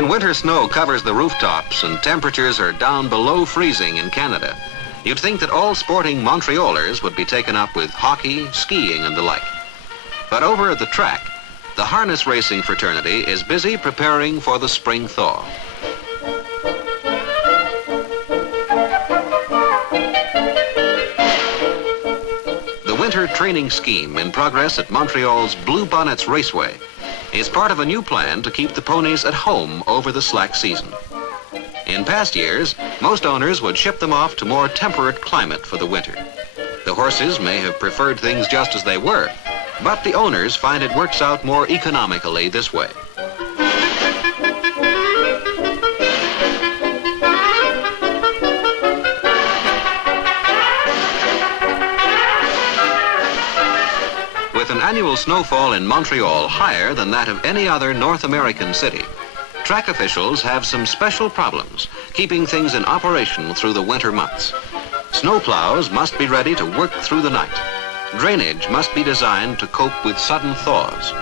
When winter snow covers the rooftops and temperatures are down below freezing in Canada, you'd think that all sporting Montrealers would be taken up with hockey, skiing, and the like. But over at the track, the harness racing fraternity is busy preparing for the spring thaw. The winter training scheme in progress at Montreal's Blue Bonnets Raceway is part of a new plan to keep the ponies at home over the slack season. In past years, most owners would ship them off to more temperate climate for the winter. The horses may have preferred things just as they were, but the owners find it works out more economically this way. With an annual snowfall in Montreal higher than that of any other North American city, track officials have some special problems keeping things in operation through the winter months. Snowplows must be ready to work through the night. Drainage must be designed to cope with sudden thaws.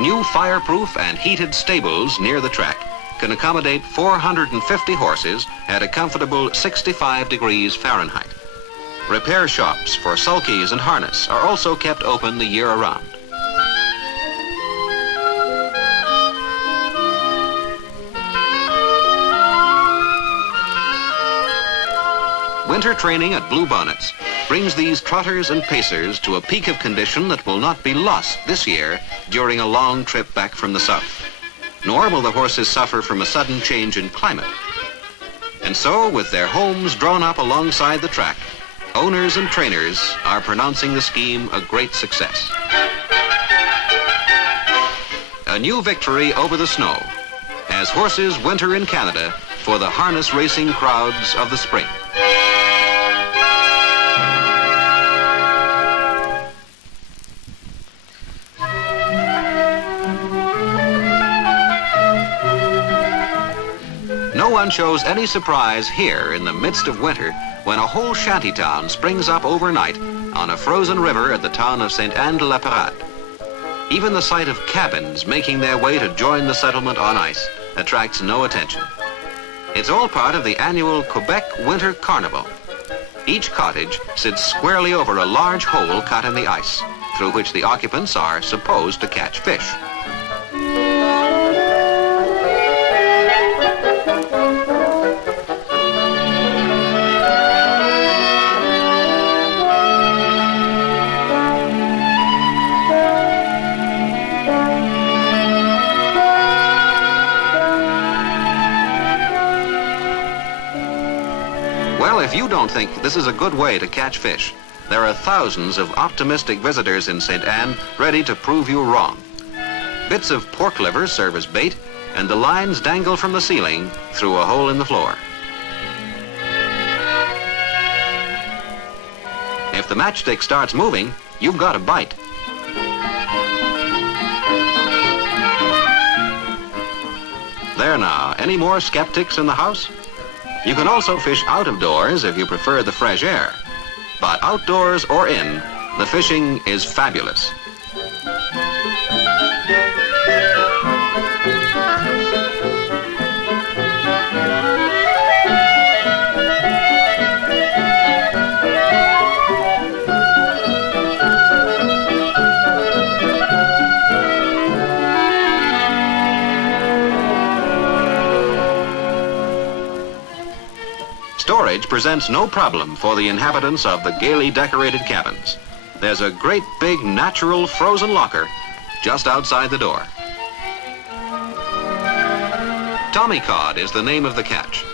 New fireproof and heated stables near the track can accommodate 450 horses at a comfortable 65 degrees Fahrenheit. Repair shops for sulkies and harness are also kept open the year around. Winter training at Blue Bonnets brings these trotters and pacers to a peak of condition that will not be lost this year during a long trip back from the south. Nor will the horses suffer from a sudden change in climate. And so, with their homes drawn up alongside the track, owners and trainers are pronouncing the scheme a great success. A new victory over the snow as horses winter in Canada for the harness racing crowds of the spring. No one shows any surprise here in the midst of winter when a whole shantytown springs up overnight on a frozen river at the town of Sainte-Anne-de-la-Parade. Even the sight of cabins making their way to join the settlement on ice attracts no attention. It's all part of the annual Quebec Winter Carnival. Each cottage sits squarely over a large hole cut in the ice, through which the occupants are supposed to catch fish. Well, if you don't think this is a good way to catch fish, there are thousands of optimistic visitors in St. Anne ready to prove you wrong. Bits of pork liver serve as bait, and the lines dangle from the ceiling through a hole in the floor. If the matchstick starts moving, you've got a bite. There now, any more skeptics in the house? You can also fish out of doors if you prefer the fresh air. But outdoors or in, the fishing is fabulous. Storage presents no problem for the inhabitants of the gaily decorated cabins. There's a great big natural frozen locker just outside the door. Tommy cod is the name of the catch.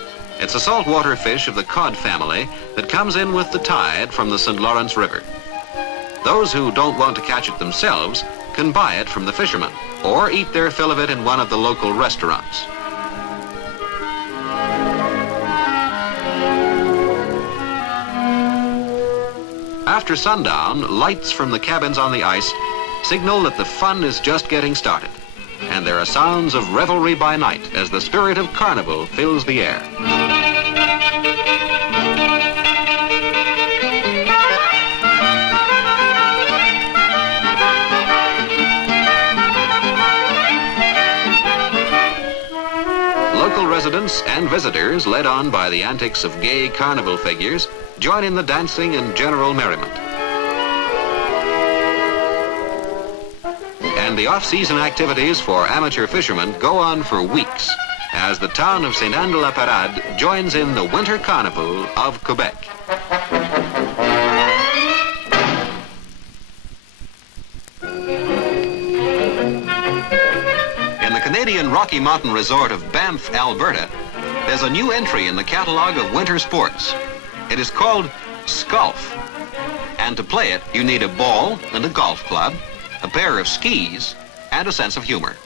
It's a saltwater fish of the cod family that comes in with the tide from the St. Lawrence River. Those who don't want to catch it themselves can buy it from the fishermen or eat their fill of it in one of the local restaurants. After sundown, lights from the cabins on the ice signal that the fun is just getting started, and there are sounds of revelry by night as the spirit of carnival fills the air. residents and visitors, led on by the antics of gay carnival figures, join in the dancing and general merriment. And the off-season activities for amateur fishermen go on for weeks as the town of Sainte-Anne-de-la-Parade joins in the Winter Carnival of Quebec. In the Canadian Rocky Mountain resort of Banff, Alberta, there's a new entry in the catalog of winter sports. It is called Sculf. And to play it, you need a ball and a golf club, a pair of skis, and a sense of humor.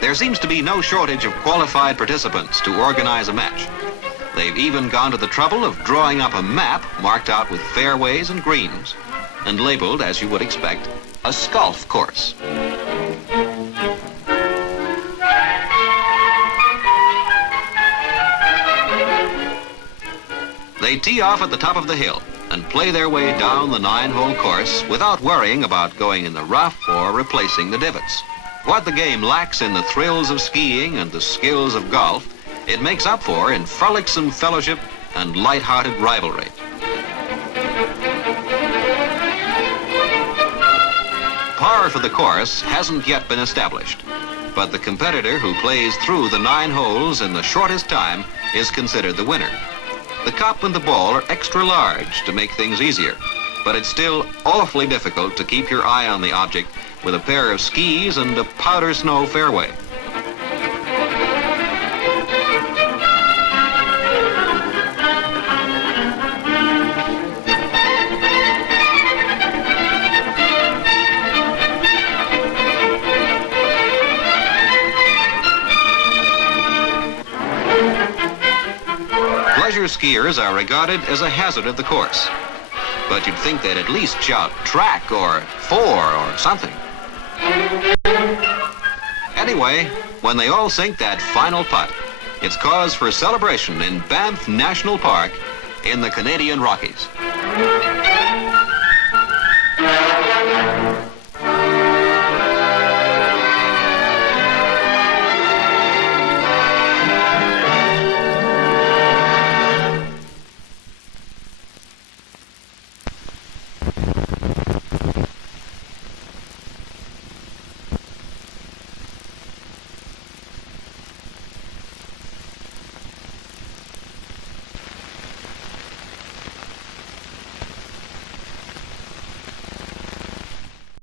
There seems to be no shortage of qualified participants to organize a match. They've even gone to the trouble of drawing up a map marked out with fairways and greens and labeled, as you would expect, a Sculf course. They tee off at the top of the hill and play their way down the 9-hole course without worrying about going in the rough or replacing the divots. What the game lacks in the thrills of skiing and the skills of golf, it makes up for in frolicsome fellowship and light-hearted rivalry. Par for the course hasn't yet been established, but the competitor who plays through the 9 holes in the shortest time is considered the winner. The cup and the ball are extra large to make things easier, but it's still awfully difficult to keep your eye on the object with a pair of skis and a powder snow fairway. Pleasure skiers are regarded as a hazard of the course, but you'd think they'd at least shout track or 4 or something. Anyway, when they all sink that final putt, it's cause for celebration in Banff National Park in the Canadian Rockies.